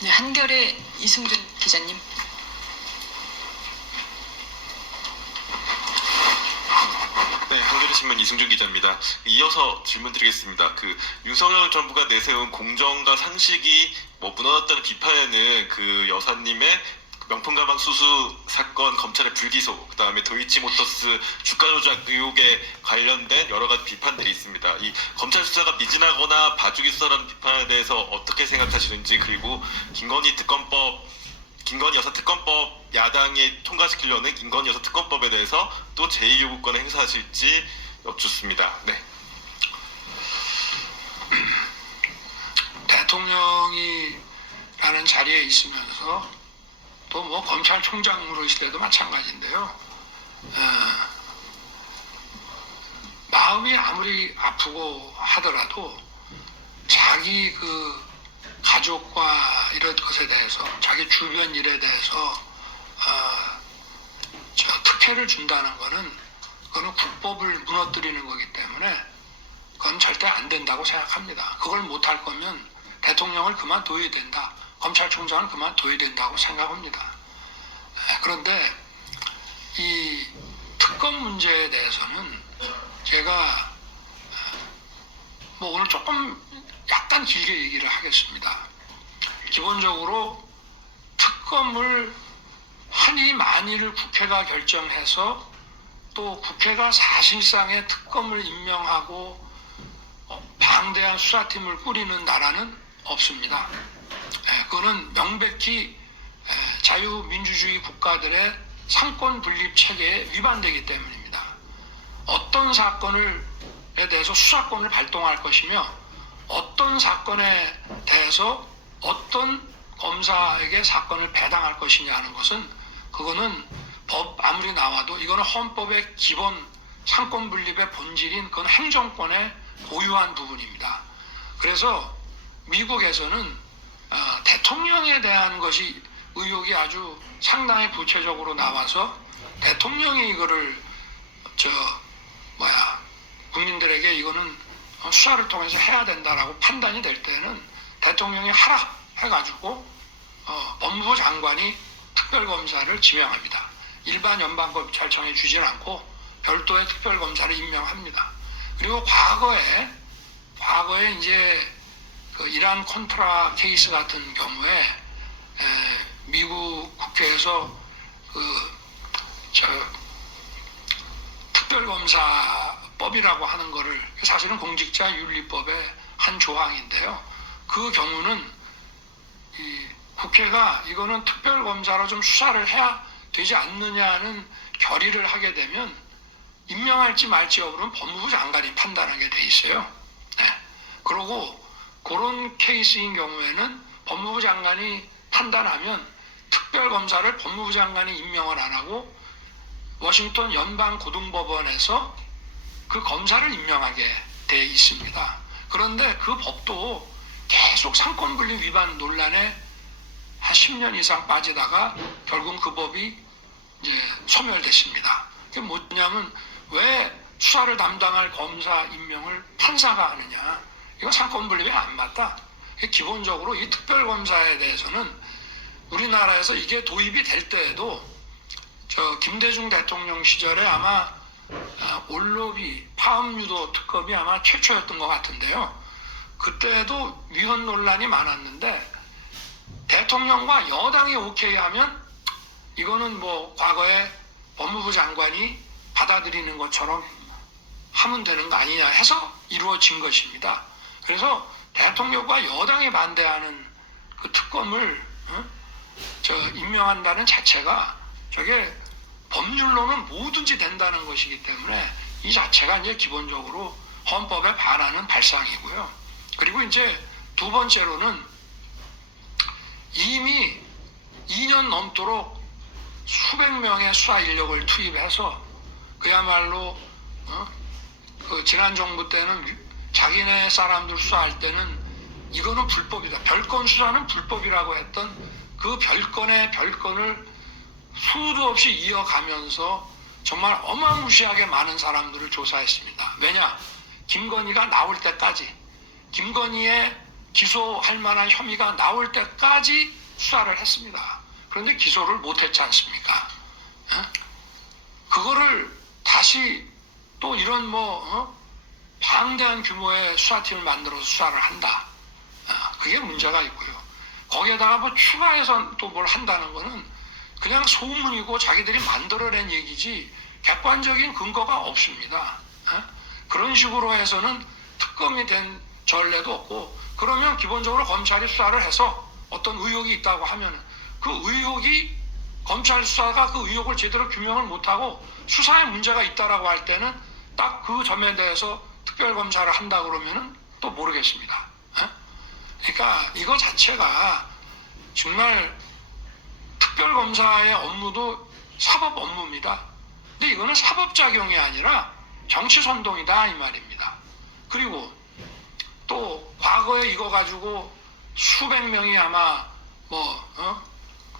네, 한겨레 이승준 기자님. 네, 한겨레신문 이승준 기자입니다. 이어서 질문 드리겠습니다. 윤석열 정부가 내세운 공정과 상식이 무너졌다는 비판에는 여사님의 명품 가방 수수 사건 검찰의 불기소, 그다음에 도이치모터스 주가 조작 의혹에 관련된 여러 가지 비판들이 있습니다. 이 검찰 수사가 미진하거나 봐주기 수사라는 비판에 대해서 어떻게 생각하시는지, 그리고 김건희 여사 특검법 야당이 통과시키려는 김건희 여사 특검법에 대해서 또 제2요구권을 행사하실지 여쭙습니다. 네. 대통령이라는 자리에 있으면서 또 뭐 검찰총장으로 있을 때도 마찬가지인데요. 마음이 아무리 아프고 하더라도 자기 가족과 이런 것에 대해서, 자기 주변 일에 대해서 특혜를 준다는 그거는 국법을 무너뜨리는 거기 때문에 그건 절대 안 된다고 생각합니다. 그걸 못할 거면 대통령을 그만둬야 된다, 검찰총장을 그만둬야 된다고 생각합니다. 그런데 이 특검 문제에 대해서는 제가 오늘 조금 약간 길게 얘기를 하겠습니다. 기본적으로 특검을 한이 만일을 국회가 결정해서 또 국회가 사실상의 특검을 임명하고 방대한 수사팀을 꾸리는 나라는 없습니다. 그거는 명백히 자유민주주의 국가들의 상권 분립 체계에 위반되기 때문입니다. 어떤 사건에 대해서 수사권을 발동할 것이며 어떤 사건에 대해서 어떤 검사에게 사건을 배당할 것이냐 하는 것은, 그거는 법 아무리 나와도 이거는 헌법의 기본 상권 분립의 본질인 그건 행정권의 고유한 부분입니다. 그래서 미국에서는 대통령에 대한 것이 의혹이 아주 상당히 구체적으로 나와서 대통령이 이거를 국민들에게 이거는 수사를 통해서 해야 된다라고 판단이 될 때는 대통령이 하라 해가지고 법무부 장관이 특별검사를 지명합니다. 일반 연방검찰청에 주진 않고 별도의 특별검사를 임명합니다. 그리고 과거에 이제 이란 콘트라 케이스 같은 경우에 미국 국회에서 특별검사법이라고 하는 거를, 사실은 공직자윤리법의 한 조항인데요. 그 경우는 이 국회가 이거는 특별검사로 좀 수사를 해야 되지 않느냐는 결의를 하게 되면 임명할지 말지 여부는 법무부 장관이 판단하게 돼 있어요. 네. 그리고 그런 케이스인 경우에는 법무부 장관이 판단하면 특별검사를 법무부 장관이 임명을 안 하고 워싱턴 연방고등법원에서 그 검사를 임명하게 돼 있습니다. 그런데 그 법도 계속 상권분립 위반 논란에 한 10년 이상 빠지다가 결국 그 법이 이제 소멸됐습니다. 그게 뭐냐면, 왜 수사를 담당할 검사 임명을 판사가 하느냐, 이거 상권분립이 안 맞다. 기본적으로 이 특별검사에 대해서는 우리나라에서 이게 도입이 될 때에도 김대중 대통령 시절에 아마 올로비 파업유도 특검이 아마 최초였던 것 같은데요. 그때도 위헌 논란이 많았는데 대통령과 여당이 오케이 하면 이거는 과거에 법무부 장관이 받아들이는 것처럼 하면 되는 거 아니냐 해서 이루어진 것입니다. 그래서 대통령과 여당이 반대하는 그 특검을 임명한다는 자체가 저게 법률로는 뭐든지 된다는 것이기 때문에 이 자체가 이제 기본적으로 헌법에 반하는 발상이고요. 그리고 이제 두 번째로는 이미 2년 넘도록 수백 명의 수사 인력을 투입해서 그야말로 지난 정부 때는 자기네 사람들 수사할 때는 이거는 불법이다, 별건 수사는 불법이라고 했던 그 별건의 별건을 수도 없이 이어가면서 정말 어마무시하게 많은 사람들을 조사했습니다. 왜냐? 김건희가 나올 때까지 김건희의 기소할 만한 혐의가 나올 때까지 수사를 했습니다. 그런데 기소를 못했지 않습니까? 그거를 다시 또 이런 방대한 규모의 수사팀을 만들어서 수사를 한다. 그게 문제가 있고요. 거기에다가 추가해서 또 뭘 한다는 거는 그냥 소문이고 자기들이 만들어낸 얘기지 객관적인 근거가 없습니다. 그런 식으로 해서는 특검이 된 전례도 없고, 그러면 기본적으로 검찰이 수사를 해서 어떤 의혹이 있다고 하면 그 의혹이 검찰 수사가 그 의혹을 제대로 규명을 못하고 수사에 문제가 있다라고 할 때는 딱 그 점에 대해서 특별검사를 한다 그러면은 또 모르겠습니다. 그러니까 이거 자체가 정말 특별검사의 업무도 사법 업무입니다. 근데 이거는 사법작용이 아니라 정치선동이다 이 말입니다. 그리고 또 과거에 이거 가지고 수백 명이 아마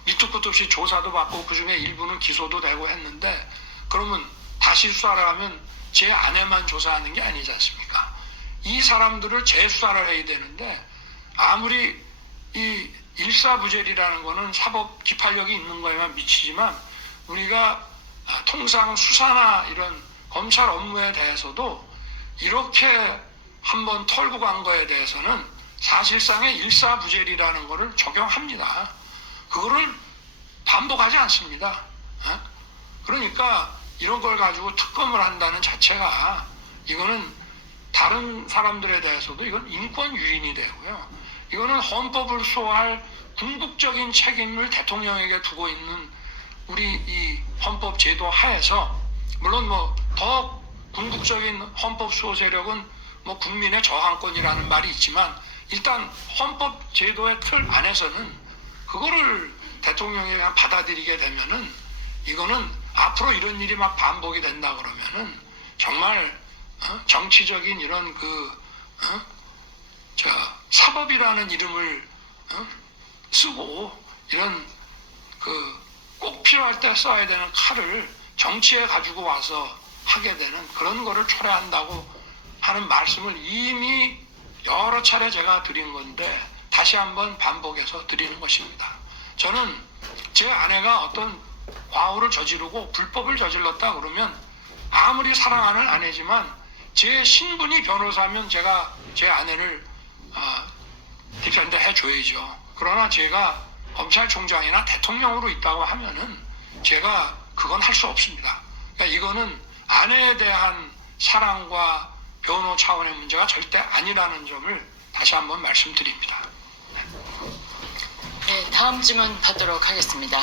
밑도 끝도 없이 조사도 받고 그중에 일부는 기소도 되고 했는데, 그러면 다시 수사를 하면 제 아내만 조사하는 게 아니지 않습니까? 이 사람들을 재수사를 해야 되는데, 아무리 이 일사부재리라는 거는 사법 기판력이 있는 거에만 미치지만 우리가 통상 수사나 이런 검찰 업무에 대해서도 이렇게 한번 털고 간 거에 대해서는 사실상의 일사부재리라는 거를 적용합니다. 그거를 반복하지 않습니다. 그러니까 이런 걸 가지고 특검을 한다는 자체가 이거는 다른 사람들에 대해서도 이건 인권 유린이 되고요. 이거는 헌법을 수호할 궁극적인 책임을 대통령에게 두고 있는 우리 이 헌법 제도 하에서, 물론 더 궁극적인 헌법 수호 세력은 국민의 저항권이라는 말이 있지만, 일단 헌법 제도의 틀 안에서는 그거를 대통령이 그냥 받아들이게 되면은 이거는 앞으로 이런 일이 막 반복이 된다 그러면은 정말 정치적인 이런 사법이라는 이름을 쓰고 이런 꼭 필요할 때 써야 되는 칼을 정치에 가지고 와서 하게 되는 그런 거를 초래한다고 하는 말씀을 이미 여러 차례 제가 드린 건데 다시 한번 반복해서 드리는 것입니다. 저는 제 아내가 어떤 과오를 저지르고 불법을 저질렀다 그러면 아무리 사랑하는 아내지만 제 신분이 변호사면 제가 제 아내를 디펜드 해줘야죠. 그러나 제가 검찰총장이나 대통령으로 있다고 하면은 제가 그건 할 수 없습니다. 그러니까 이거는 아내에 대한 사랑과 변호 차원의 문제가 절대 아니라는 점을 다시 한번 말씀드립니다. 네, 다음 질문 받도록 하겠습니다.